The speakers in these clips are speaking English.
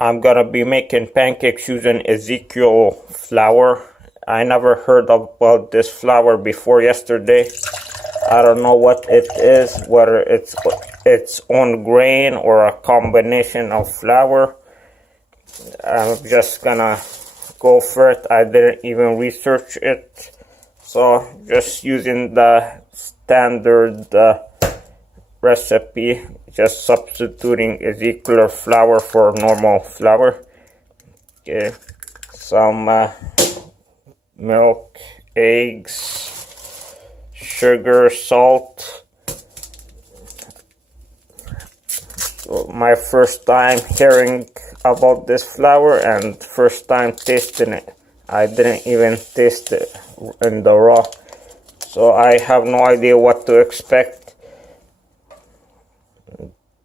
I'm gonna be making pancakes using Ezekiel flour. I never heard about this flour before yesterday. I don't know what it is, whether it's its own grain or a combination of flour. I'm just gonna go for it. I didn't even research it. So just using the standard recipe, just substituting Ezekiel flour for normal flour. Okay, some milk, eggs, sugar, salt. So my first time hearing about this flour and first time tasting it. I didn't even taste it in the raw, so I have no idea what to expect.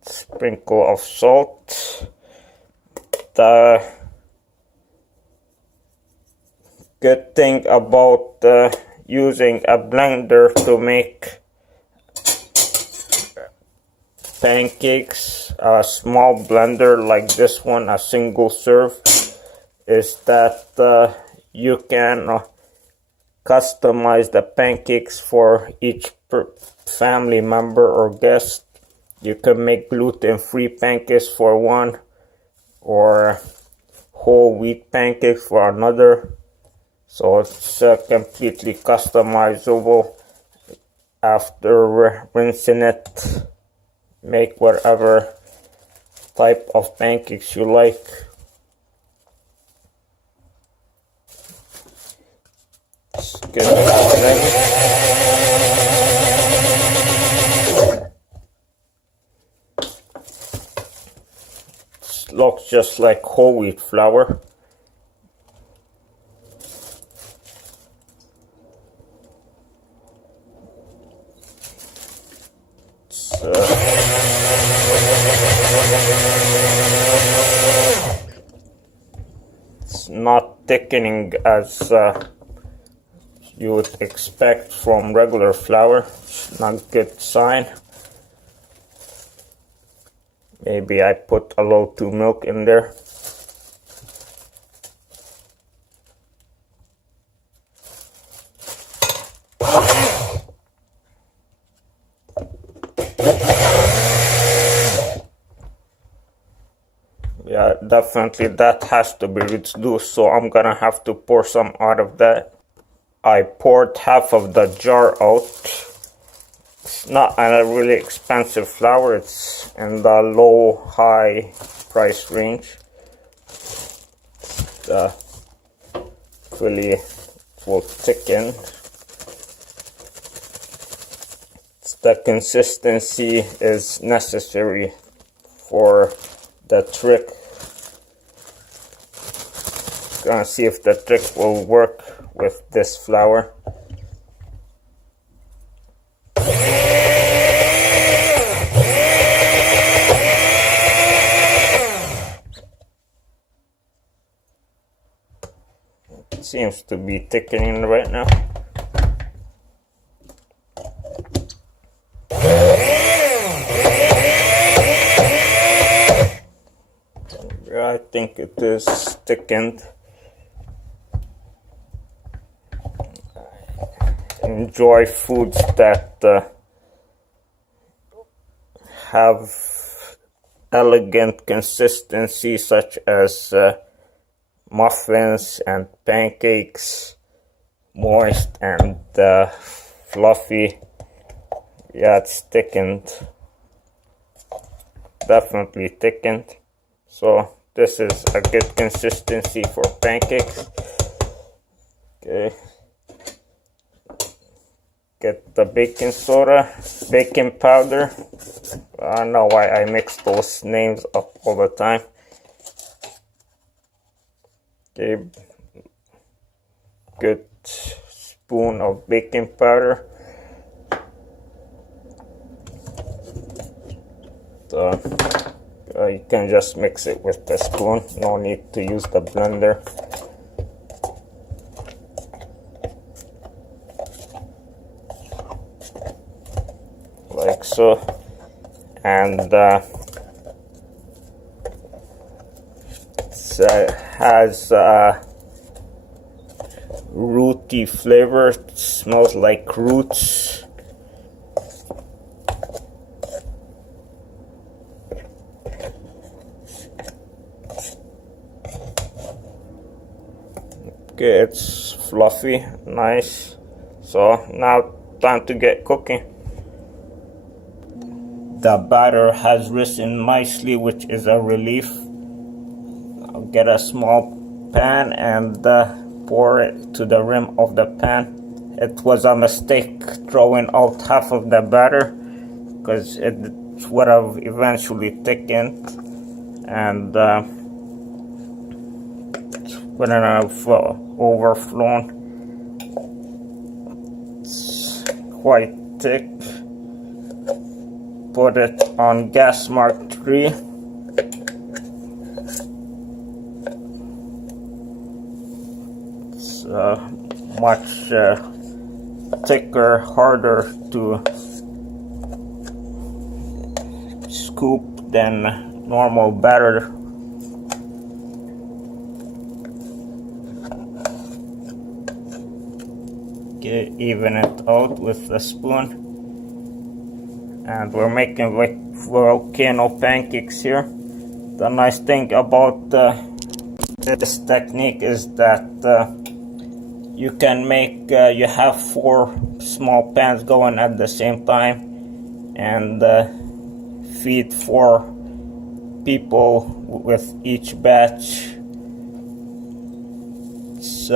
Sprinkle of salt. The good thing about using a blender to make pancakes, a small blender like this one, a single serve, is that you can customize the pancakes for each family member or guest. You can make gluten-free pancakes for one, or whole wheat pancakes for another. So it's completely customizable. After rinsing it, make whatever type of pancakes you like. Just get it. Looks just like whole wheat flour. It's not thickening as you would expect from regular flour. It's not a good sign. Maybe I put a little too milk in there. Yeah, definitely that has to be reduced, so I'm gonna have to pour some out of that. I poured half of the jar out. It's not a really expensive flour, it's in the low-high price range. Really will thicken. The consistency is necessary for the trick. Gonna see if the trick will work with this flour. It seems to be thickening right now. I think it is thickened. Enjoy foods that have elegant consistency, such as muffins and pancakes, moist and fluffy. Yeah, it's thickened. Definitely thickened. So this is a good consistency for pancakes. Okay. Get the baking soda, baking powder. I don't know why I mix those names up all the time. Okay. Good spoon of baking powder. You can just mix it with the spoon, no need to use the blender. Like so. And has rooty flavor. It smells like roots. Okay, it's fluffy, nice. So now time to get cooking. The batter has risen nicely, which is a relief. I'll get a small pan and pour it to the rim of the pan. It was a mistake throwing out half of the batter because it would have eventually thickened and wouldn't have overflown. It's quite thick. Put it on gas mark 3. It's much thicker, harder to scoop than normal batter. Even it out with a spoon. And we're making volcano pancakes here. The nice thing about this technique is that you can make, you have 4 small pans going at the same time and feed 4 people with each batch. It's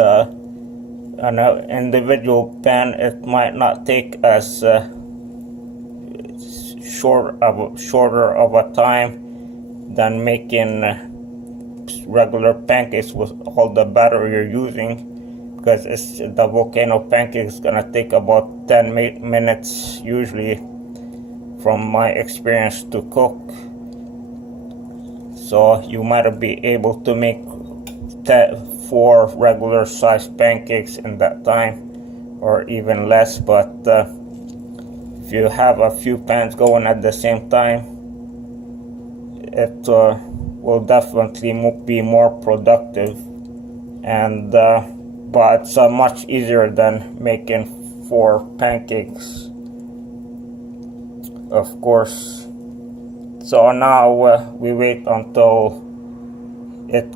an individual pan, it might not take as shorter of a time than making regular pancakes with all the batter you're using, because the volcano pancake is gonna take about 10 minutes usually from my experience to cook. So you might be able to make 4 regular sized pancakes in that time or even less, but if you have a few pans going at the same time, it will definitely be more productive, and but it's much easier than making 4 pancakes, of course. So now we wait until it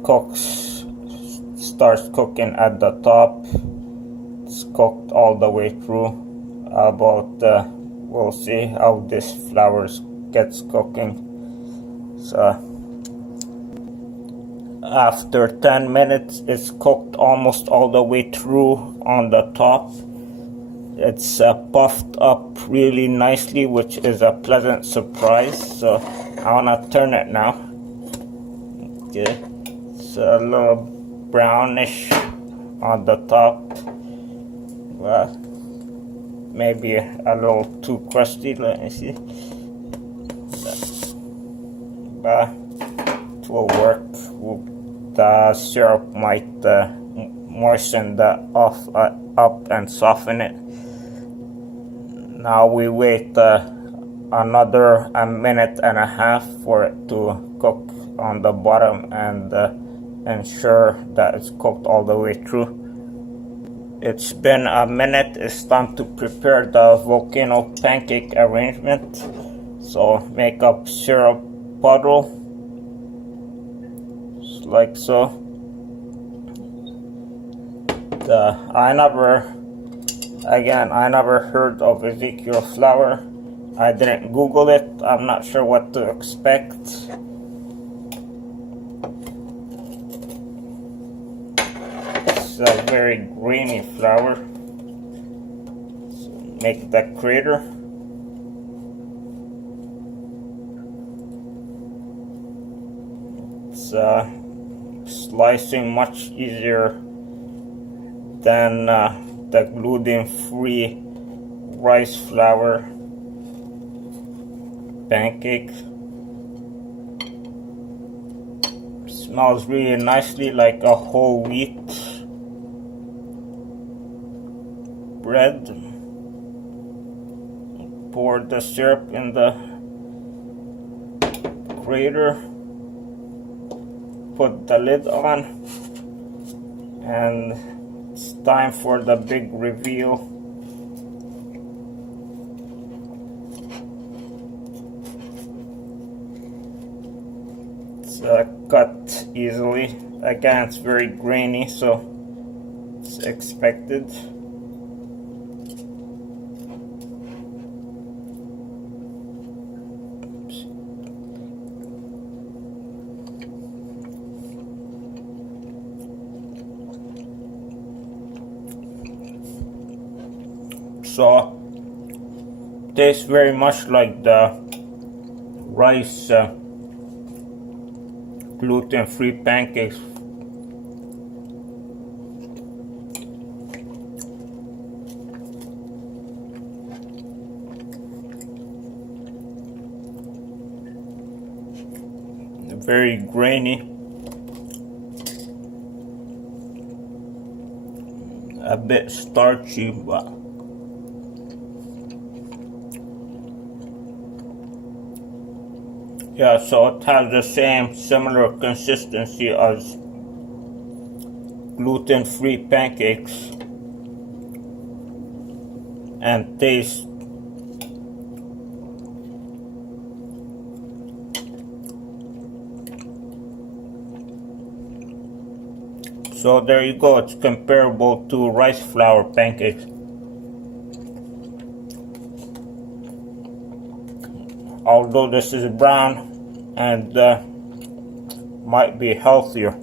starts cooking at the top. It's cooked all the way through. We'll see how this flour gets cooking. So after 10 minutes, it's cooked almost all the way through on the top. It's puffed up really nicely, which is a pleasant surprise. So I wanna turn it now. Okay, it's a little brownish on the top. Maybe a little too crusty, let me see. But it will work. The syrup might moisten that up and soften it. Now we wait another 1.5 minutes for it to cook on the bottom and ensure that it's cooked all the way through. It's been 1 minute. It's time to prepare the volcano pancake arrangement. So make up syrup puddle, just like so. I never heard of Ezekiel flour. I didn't Google it. I'm not sure what to expect. It's a very grainy flour. So make the crater. It's slicing much easier than the gluten-free rice flour pancake. Smells really nicely like a whole wheat bread. Pour the syrup in the grater. put the lid on, and it's time for the big reveal. It's cut easily. Again, it's very grainy, so it's expected. So tastes very much like the rice gluten-free pancakes. Very grainy, a bit starchy, but yeah, so it has the same similar consistency as gluten-free pancakes and taste. So there you go, it's comparable to rice flour pancakes. Although this is brown and might be healthier.